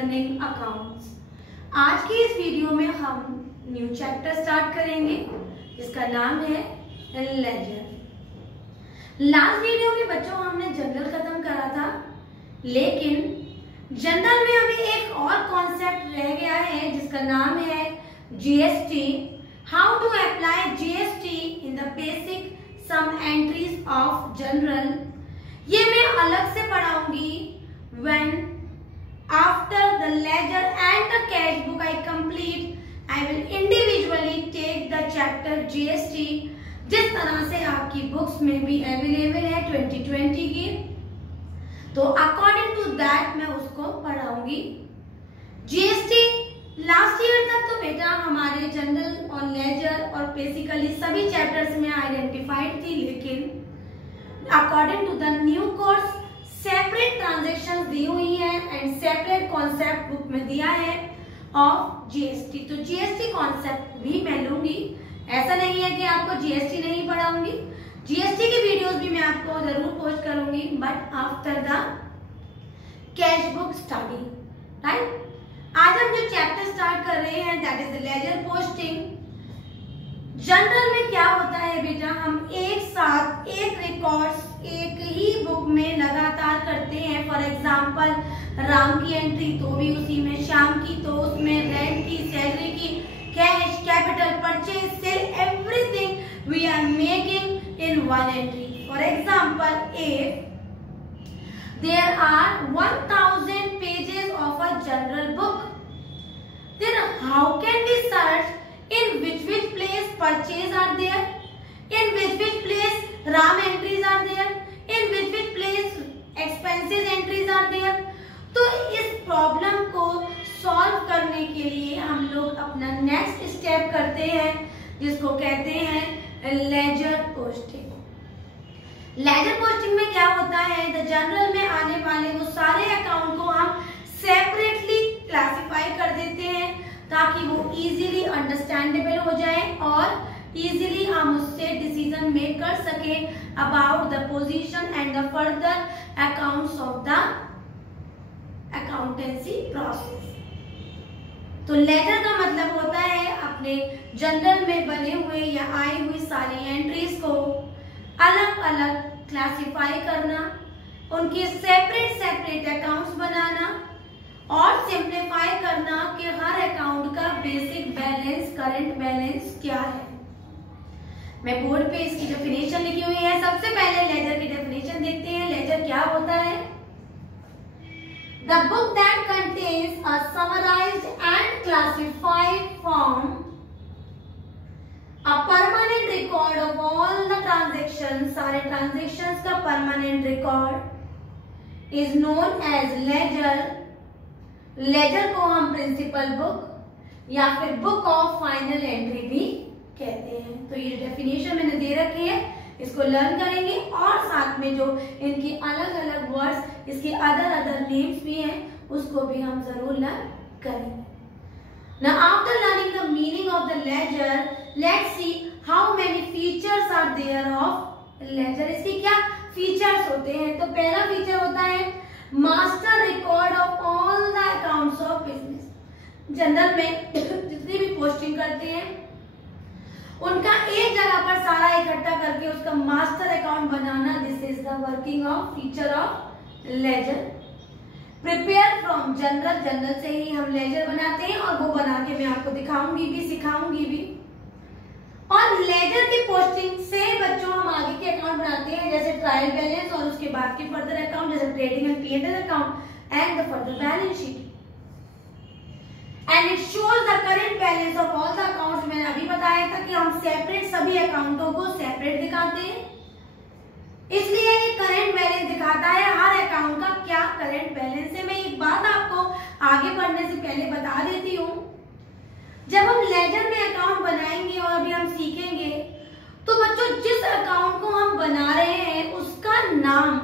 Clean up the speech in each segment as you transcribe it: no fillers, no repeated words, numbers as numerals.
Learning accounts. आज की इस वीडियो में हम न्यू चैप्टर स्टार्ट करेंगे जिसका नाम है लेजर। लास्ट वीडियो में बच्चों हमने जनरल खत्म करा था, लेकिन जनरल में अभी एक और कॉन्सेप्ट रह गया है जिसका नाम है GST. How to apply GST in the basic some entries of journal. ये मैं अलग से पढ़ाऊंगी। When after the ledger and the cash book I complete, I will individually take the chapter GST, जिस तरह से आपकी बुक्स में भी अवेलेबल है 2020 की, तो अकॉर्डिंग टू दैट मैं उसको पढ़ाऊंगी। जीएसटी लास्ट ईयर तक तो बेटा हमारे जनरल और लेजर और बेसिकली सभी चैप्टर्स में आइडेंटिफाइड थी, लेकिन according to the new course separate transactions दी हुई है एंड सेपरेट कॉन्सेप्ट बुक में दिया है ऑफ जीएसटी। तो जीएसटी कॉन्सेप्ट भी मैं लूंगी। ऐसा नहीं है कि आपको जीएसटी नहीं पढ़ाऊंगी, जीएसटी की वीडियोस भी मैं आपको जरूर पोस्ट करूंगी, but after the cash book study, right. आज हम जो चैप्टर स्टार्ट कर रहे हैं that is the ledger posting. General में क्या होता है बेटा, हम एक साथ एक रिकॉर्ड्स एक ही बुक में लगातार करते हैं। फॉर एग्जांपल राम की एंट्री तो भी उसी में, श्याम की तो उसमें, रेंट की, सैलरी की, cash, capital, purchase, sale, everything we are making in one entry. For example if there are 1000 pages of a general book, then how can we search in which place purchase are there, in which place ram entries are there, in which place expenses entries are there। तो इस problem को solve करने के लिए हम लोग अपना next step करते हैं जिसको कहते हैं लेजर पोस्टिंग। लेजर पोस्टिंग में क्या होता है, द जनरल में आने वाले वो सारे अकाउंट को हम सेपरेटली क्लासिफाई कर देते हैं ताकि वो इजीली अंडरस्टैंडेबल हो जाए और इजीली हम उससे डिसीजन मेक कर सके about the position and the further accounts of the accountancy process. तो लेजर का मतलब होता है अपने जनरल में बने हुए या आई हुई सारी एंट्रीज को अलग अलग क्लासिफाई करना, उनके सेपरेट अकाउंट्स बनाना और सिंप्लीफाई करना कि हर अकाउंट का बेसिक बैलेंस, करंट बैलेंस क्या है। मैं बोर्ड पे इसकी डेफिनेशन लिखी हुई है। सबसे पहले लेजर की डेफिनेशन देखते हैं। लेजर क्या होता है? The book that contains a summarised and classified form, a permanent record of all the transactions, सारे transactions का permanent record is known as ledger। ledger को हम principal book या फिर book of final entry भी कहते हैं। तो ये definition मैंने दे रखी है, इसको लर्न करेंगे और साथ में जो इनके अलग अलग वर्ड्स, इसके अदर नेम्स भी हैं, उसको भी हम जरूर लर्न करेंगे। Now after learning the meaning of the ledger, let's see how many features are there of ledger। इसके क्या फीचर्स होते हैं? तो पहला फीचर होता है master record of all the accounts of business. General में जितनी भी पोस्टिंग करते हैं उनका एक जगह पर सारा इकट्ठा करके उसका मास्टर अकाउंट बनाना, this is the working of feature of ledger. Prepare from journal, journal से ही हम लेजर बनाते हैं और वो बना के मैं आपको दिखाऊंगी भी, सिखाऊंगी भी। और लेजर की पोस्टिंग से बच्चों हम आगे के अकाउंट बनाते हैं जैसे ट्रायल बैलेंस और उसके बाद के फर्दर अकाउंट जैसे trading and P&L account and the further balance sheet. And it shows the current balance of all the accounts. मैंने अभी बताया था कि हम सेपरेट सभी अकाउंटों को सेपरेट दिखाते हैं, इसलिए ये करंट बैलेंस दिखाता है हर अकाउंट का क्या करंट बैलेंस है। मैं एक बात आपको आगे बढ़ने से पहले बता देती हूँ, जब हम लेजर में अकाउंट बनाएंगे और अभी हम सीखेंगे तो बच्चों जिस अकाउंट को हम बना रहे हैं उसका नाम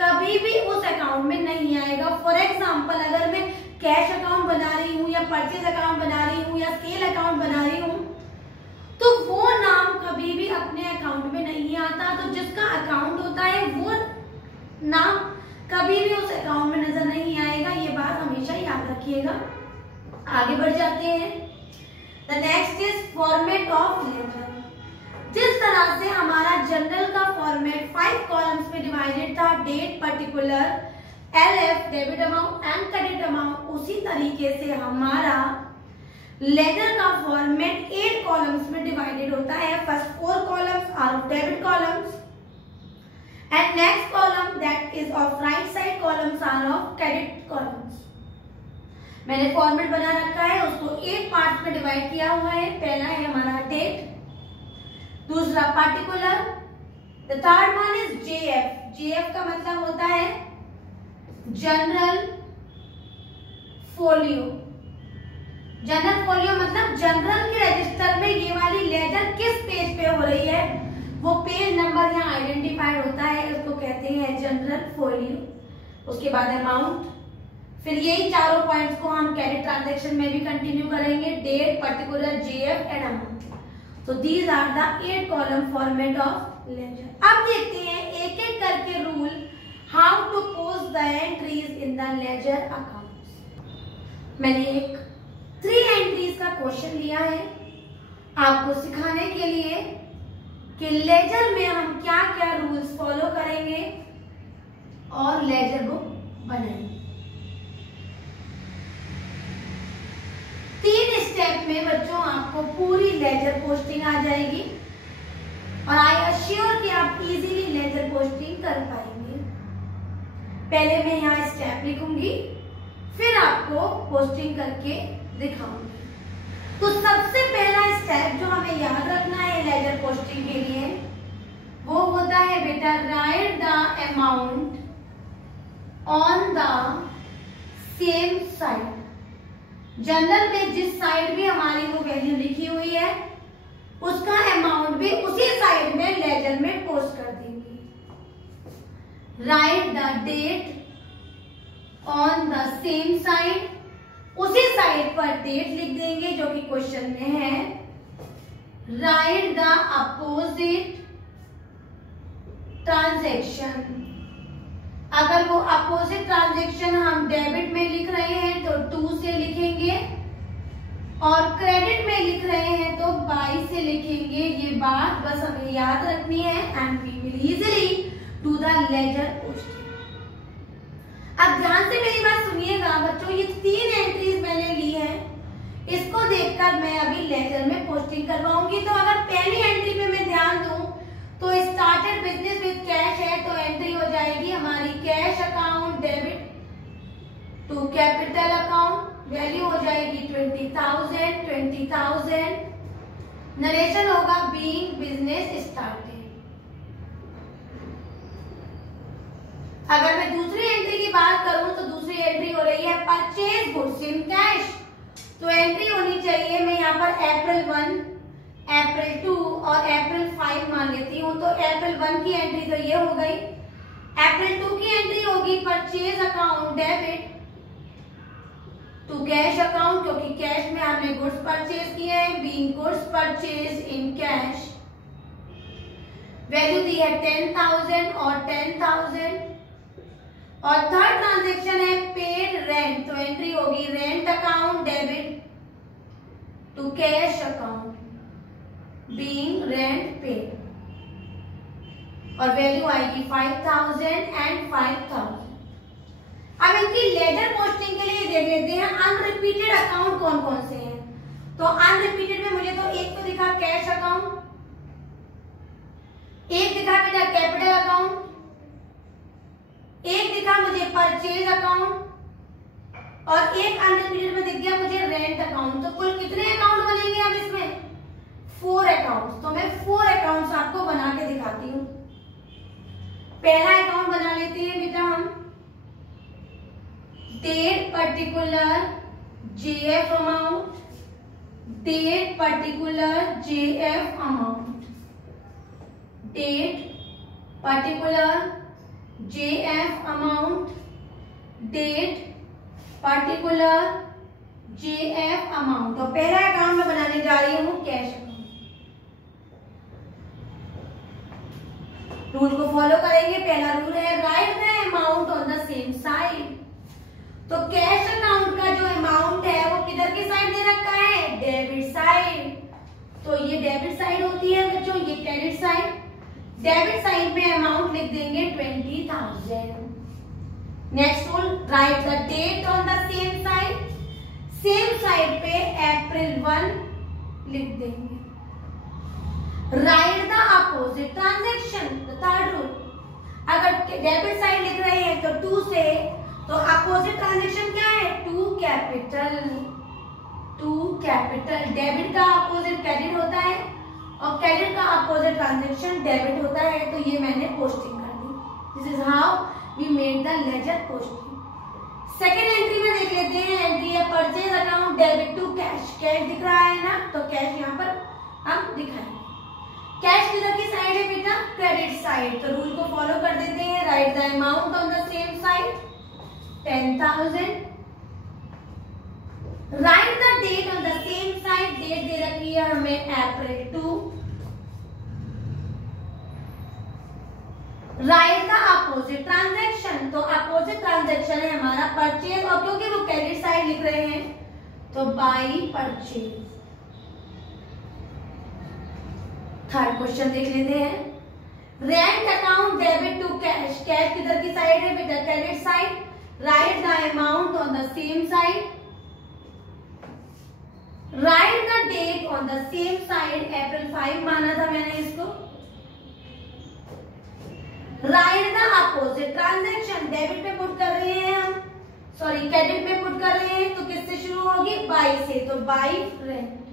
कभी भी उस अकाउंट में नहीं आएगा। फॉर एग्जाम्पल अगर मैं कैश अकाउंट बना रही हूँ या परचेज अकाउंट बना रही हूँ या सेल अकाउंट बना रही हूँ तो वो नाम कभी भी अपने अकाउंट में नहीं आता। तो जिसका अकाउंट होता है वो नाम कभी भी उस अकाउंट में नजर नहीं आएगा, ये बात हमेशा याद रखिएगा। आगे बढ़ जाते हैं। The next is format of ledger. जिस तरह से हमारा जनरल का फॉर्मेट 5 कॉलम्स में डिवाइडेड था, date, particular, LF debit amount and credit amount, उसी तरीके से हमारा लेजर का फॉर्मेट 8 कॉलम्स में डिवाइडेड होता है। First 4 columns are of debit columns and next column that is of right side columns are of credit columns. मैंने format बना रखा है, उसको 8 पार्ट्स में डिवाइड किया हुआ है। पहला है हमारा डेट, दूसरा particular, the third one is JF। JF का मतलब होता है जनरल फोलियो। जनरल फोलियो मतलब जनरल के रजिस्टर में ये वाली लेजर किस पेज पे हो रही है, वो पेज नंबर यहाँ आइडेंटिफाइड होता है, उसको कहते हैं जनरल फोलियो। उसके बाद अमाउंट, फिर यही चारों पॉइंट्स को हम क्रेडिट ट्रांजैक्शन में भी कंटिन्यू करेंगे, date, particular, JF and amount. तो these are the 8 column format of ledger. अब देखते हैं एक एक करके rule, how to post the entries in the ledger account. मैंने एक 3 एंट्रीज का क्वेश्चन लिया है आपको सिखाने के लिए कि लेजर में हम क्या क्या रूल्स फॉलो करेंगे और लेजर बुक बनाएंगे। 3 स्टेप में बच्चों आपको पूरी लेजर पोस्टिंग आ जाएगी और आई अश्योर कि आप इजीली लेजर पोस्टिंग कर पाएंगे। पहले मैं यहाँ स्टेप लिखूंगी, फिर आपको पोस्टिंग करके दिखाऊंगी। तो सबसे पहला स्टेप जो हमें याद रखना है लेजर पोस्टिंग के लिए, वो होता है बेटा right the amount on the same side. General में जिस साइड भी हमारी वो वैल्यू लिखी हुई है, उसका अमाउंट भी उसी साइड में लेजर में पोस्ट कर देंगे। Write the date on the same side, उसी साइड पर डेट लिख देंगे जो कि क्वेश्चन में है। राइट द अपोजिट ट्रांजैक्शन, अगर वो अपोजिट ट्रांजैक्शन हम डेबिट में लिख रहे हैं तो 2 से लिखेंगे और क्रेडिट में लिख रहे हैं तो 22 से लिखेंगे। ये बात बस हमें याद रखनी है and we will easily do the ledger posting. अब ध्यान से मेरी बात सुनिएगा बच्चों, ये 3 एंट्रीज मैंने ली है, इसको देखकर मैं अभी लेजर में पोस्टिंग करवाऊंगी। तो अगर पहली एंट्री पे मैं ध्यान दूं तो स्टार्टेड बिजनेस विद कैश है, तो एंट्री हो जाएगी हमारी cash account debit to capital account, value हो जाएगी 20,000। नरेशन होगा बीइंग बिजनेस स्टार्टेड। अगर मैं दूसरी एंट्री की बात करूं तो दूसरी एंट्री हो रही है परचेज गुड्स इन कैश, तो एंट्री होनी चाहिए, मैं यहाँ पर April 1, April 2 और April 5 मान लेती हूँ। तो April 1 की एंट्री तो ये हो गई। April 2 की एंट्री होगी purchase account debit to cash account, क्योंकि कैश में हमने गुड्स परचेज किए हैं, being goods purchase in cash. Value दी है 10,000 और 10,000। और थर्ड ट्रांजैक्शन है पेड रेंट, तो एंट्री होगी rent account debit to cash account being rent paid, और वैल्यू आएगी 5,000 एंड 5,000। अब इनकी लेजर पोस्टिंग के लिए देख लेते हैं अनरिपीटेड अकाउंट कौन कौन से हैं। तो अनरिपीटेड में मुझे तो एक तो दिखा कैश अकाउंट, एक दिखा बेटा कैपिटल अकाउंट, एक दिखा मुझे परचेज अकाउंट और एक अनरिपीटेड में दिख गया मुझे रेंट अकाउंट। तो कुल कितने अकाउंट बनेंगे अब इसमें? 4 अकाउंट। तो मैं 4 अकाउंट्स आपको बना के दिखाती हूँ। पहला अकाउंट बना लेते हैं बेटा हम, date particular JF amount, date particular JF amount, date particular JF amount, date particular JF amount. तो पहला अकाउंट मैं बनाने जा रही हूँ कैश अकाउंट। रूल को फॉलो करेंगे। पहला रूल है write the amount on the तो कैश अकाउंट का जो अमाउंट है वो किधर की साइड दे रखा है, डेबिट साइड। तो ये डेबिट साइड होती है बच्चों, ये क्रेडिट साइड। डेबिट साइड में अमाउंट लिख देंगे 20,000। Next rule, write the date on the same side. Same side पे अप्रैल 1 लिख देंगे। Write the opposite transaction, the third rule. अगर डेबिट साइड लिख रहे हैं तो 2 से, तो अपोजिट ट्रांजैक्शन क्या है, to capital. To capital, debit का अपोजिट क्रेडिट होता है और क्रेडिट का अपोजिट ट्रांजैक्शन डेबिट होता है। तो ये मैंने पोस्टिंग कर दी। This is how we made the ledger posting. Second entry में देख लेते हैं। एंट्री है purchase account debit to cash. Cash दिख रहा है ना, तो कैश यहाँ पर हम दिखाएंगे। कैश किधर की साइड है बेटा, क्रेडिट साइड। तो रूल को फॉलो कर देते हैं। Right the amount on the same side 10,000। Right the date on the same side. Date दे रखी है हमें April 2। Right the opposite transaction. तो अपोजिट ट्रांजैक्शन है हमारा परचेज, और क्योंकि वो क्रेडिट साइड लिख रहे हैं तो बाई परचेज। थर्ड क्वेश्चन देख लेते हैं। Rent account debit to cash. Cash किधर की साइड है बेटा, credit side. Right the amount on the same side. Right the date on the same side. April 5 माना था मैंने इसको। Right the opposite transaction. Debit में पुट कर रहे हैं हम, सॉरी क्रेडिट में पुट कर रहे हैं, तो किससे शुरू होगी, बाई से। तो बाई रेंट।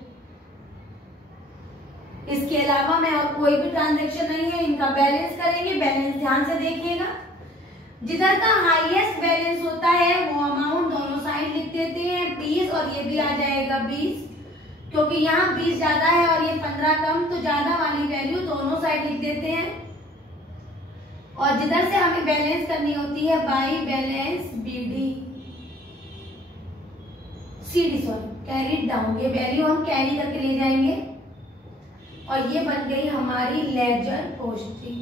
इसके अलावा में और कोई भी ट्रांजैक्शन नहीं है। इनका बैलेंस करेंगे। बैलेंस ध्यान से देखिएगा। जिधर का हाईएस्ट बैलेंस होता है वो अमाउंट दोनों साइड लिख देते हैं 20, और ये भी आ जाएगा 20, क्योंकि यहाँ 20 ज्यादा है और ये 15 कम, तो ज्यादा वाली वैल्यू दोनों साइड लिख देते हैं। और जिधर से हमें बैलेंस करनी होती है by balance BD CD, sorry carry down. ये वैल्यू हम कैरी करके ले जाएंगे और ये बन गई हमारी ledger posting.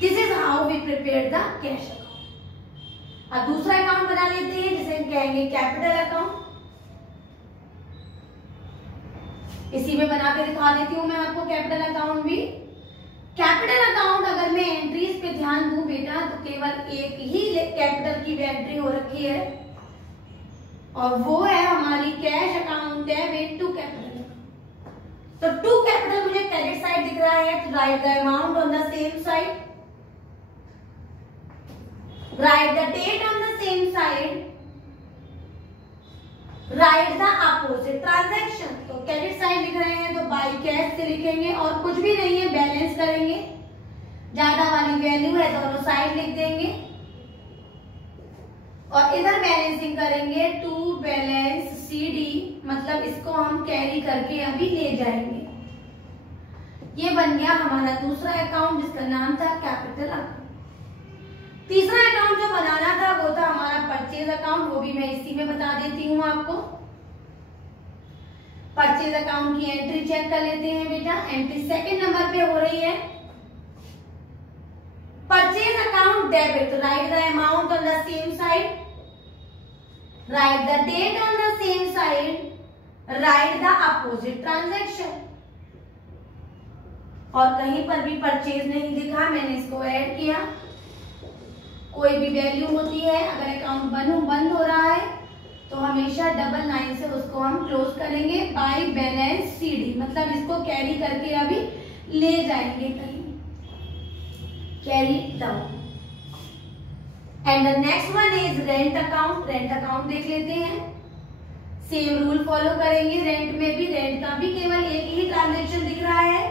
This is how we prepare the cash account. अब दूसरा अकाउंट बना लेते हैं जिसे हम कहेंगे कैपिटल अकाउंट। इसी में बना के दिखा देती हूं मैं आपको कैपिटल अकाउंट भी। कैपिटल अकाउंट अगर मैं एंट्रीज पे ध्यान दूं बेटा तो केवल एक ही कैपिटल की एंट्री हो रखी है और वो है हमारी cash account debit to capital. तो टू कैपिटल मुझे क्रेडिट साइड दिख रहा है, तो write the amount on the same side. Right the date on the same side. Right the opposite transaction. तो क्रेडिट साइड लिख रहे हैं तो बाई कैश से लिखेंगे और कुछ भी नहीं है, बैलेंस करेंगे। ज्यादा वाली वैल्यू है दोनों साइड लिख देंगे और इधर बैलेंसिंग करेंगे टू बैलेंस सीडी, मतलब इसको हम कैरी करके अभी ले जाएंगे। ये बन गया हमारा दूसरा अकाउंट जिसका नाम था कैपिटल अकाउंट। तीसरा अकाउंट जो बनाना था वो था हमारा परचेज अकाउंट, वो भी मैं इसी में बता देती हूँ आपको। परचेज अकाउंट की एंट्री चेक कर लेते हैं बेटा। एंट्री सेकंड नंबर पे हो रही है purchase account debit. Write the amount on the same side. Right the date on the same side. Right the opposite transaction. और कहीं पर भी परचेज नहीं दिखा, मैंने इसको ऐड किया। कोई भी वैल्यू होती है, अगर अकाउंट बंद हो रहा है तो हमेशा डबल लाइन से उसको हम क्लोज करेंगे बाय बैलेंस सीडी, मतलब इसको कैरी करके अभी ले जाएंगे कहीं, carry down. And the next one is rent account. Rent account देख लेते हैं। सेम रूल फॉलो करेंगे। रेंट में भी, रेंट का भी केवल एक ही ट्रांजेक्शन दिख रहा है,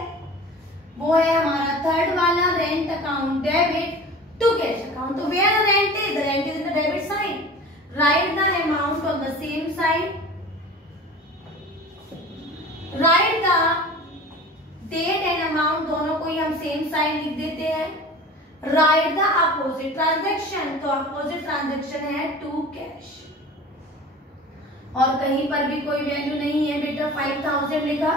वो है हमारा थर्ड वाला rent account debit to cash account. तो where rent is in the debit side. Right the amount on the same side. Right the date and amount, दोनों को ही हम सेम साइड लिख देते हैं। Right the opposite transaction. तो opposite transaction है टू कैश और कहीं पर भी कोई वैल्यू नहीं है बेटा। 5000 लिखा,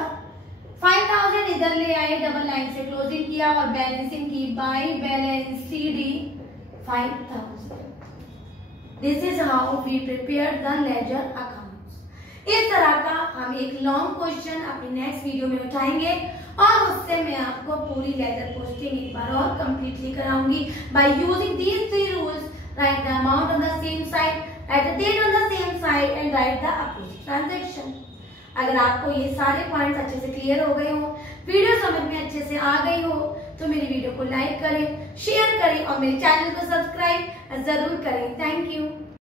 5000 इधर ले आए, डबल लाइन से क्लोजिंग किया और बैलेंसिंग की by balance CD 5000। This is how we prepare the ledger accounts. इस तरह का हम एक लॉन्ग क्वेश्चन अपनी नेक्स्ट वीडियो में उठाएंगे और उससे मैं आपको पूरी लेजर पोस्टिंग एक बार और कंप्लीटली कराऊंगी by using these 3 rules. Right the amount on the same side, right the date on the same side and right the opposite transaction. अगर आपको ये सारे पॉइंट्स अच्छे से क्लियर हो गए हो, वीडियो समझ में अच्छे से आ गई हो, तो मेरी वीडियो को लाइक करें, शेयर करें और मेरे चैनल को सब्सक्राइब जरूर करें। Thank you.